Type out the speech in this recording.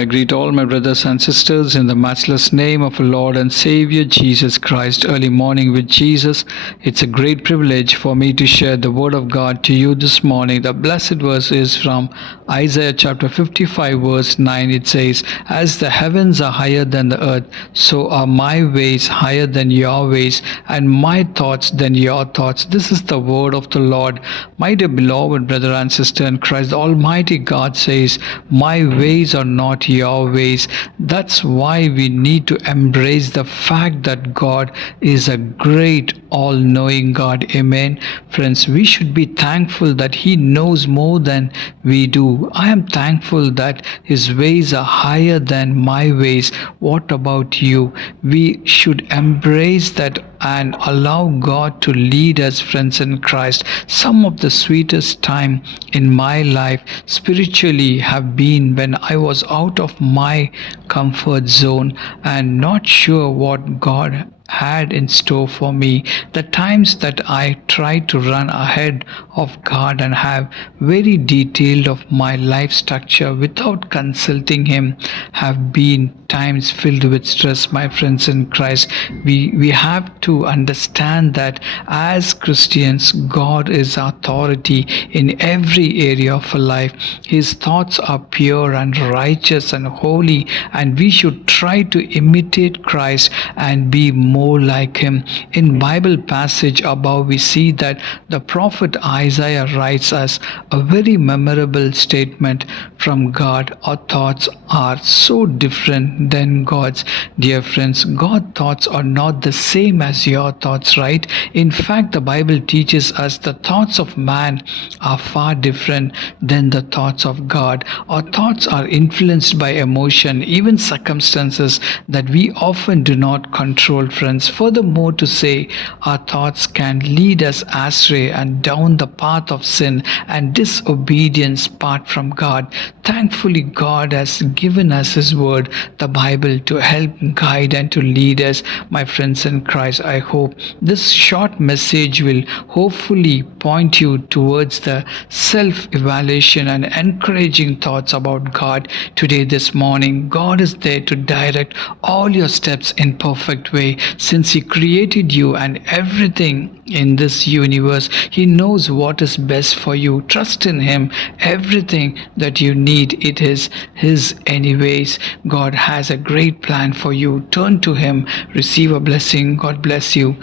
I greet all my brothers and sisters in the matchless name of our Lord and Savior Jesus Christ. Early morning with Jesus. It's a great privilege for me to share the Word of God to you this morning. The blessed verse is from Isaiah chapter 55, verse 9. It says, "As the heavens are higher than the earth, so are my ways higher than your ways, and my thoughts than your thoughts." This is the word of the Lord. My dear beloved brother and sister in Christ, the Almighty God says, "My ways are not your ways." That's why we need to embrace the fact that God is a great, all knowing God. Amen. Friends, we should be thankful that He knows more than we do. I am thankful that His ways are higher than my ways. What about you? We should embrace that and allow God to lead us, friends in Christ. Some of the sweetest time in my life spiritually have been when I was out of my comfort zone and not sure what God had in store for me. The times that I tried to run ahead of God and have very detailed of my life structure without consulting Him have been times filled with stress, my friends in Christ. We have to understand that as Christians, God is authority in every area of our life. His thoughts are pure and righteous and holy, and we should try to imitate Christ and be more like Him. In Bible passage above, we see that the prophet Isaiah writes us a very memorable statement from God. Our thoughts are so different than God's. Dear friends, God's thoughts are not the same as your thoughts, right? In fact, the Bible teaches us the thoughts of man are far different than the thoughts of God. Our thoughts are influenced by emotion, even circumstances that we often do not control, friends. Furthermore, to say, our thoughts can lead us astray and down the path of sin and disobedience apart from God. Thankfully, God has given us His word, the Bible, to help guide and to lead us, my friends in Christ. I hope this short message will hopefully point you towards the self-evaluation and encouraging thoughts about God today, this morning. God is there to direct all your steps in perfect way. Since He created you and everything in this universe, He knows what is best for you. Trust in Him. Everything that you need, it is His anyways. God has a great plan for you. Turn to Him. Receive a blessing. God bless you.